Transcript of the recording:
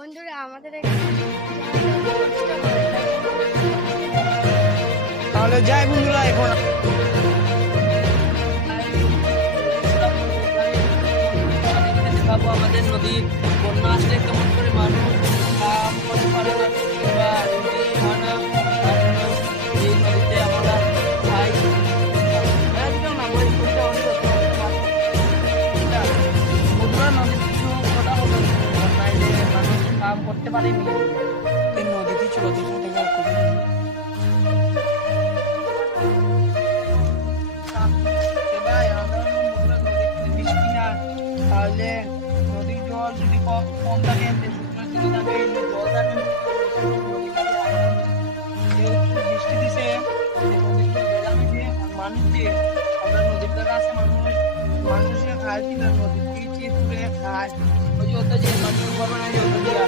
বন্ধুরা আমাদের তাহলে যাই বন্ধুরা এখন দেখাবো আমাদের নদী বন্যা আসলে কেমন করে মানুষ কাম করতে পারে না কিংবা নদী হয় না এই নদীতে আমরা খাই বন্ধুরা নদীর কিছু কথা বলবো বন্যায় যে মানুষ কাম করতে পারেনি এই নদীতে চলাচল করতে খুবই তাহলে নদীর জল যদি কম থাকে শুকনো থাকে জল থাকে বৃষ্টি দিছে নদীর জল বেড়া হয়েছে আর মানুষ যে আমরা নদীর দ্বারা আছে মানুষের খায় কিনা নদীর থেকে চিপ করে খায় ওই যে ওটা যে মানুষ করবে না যে ওটা দিয়া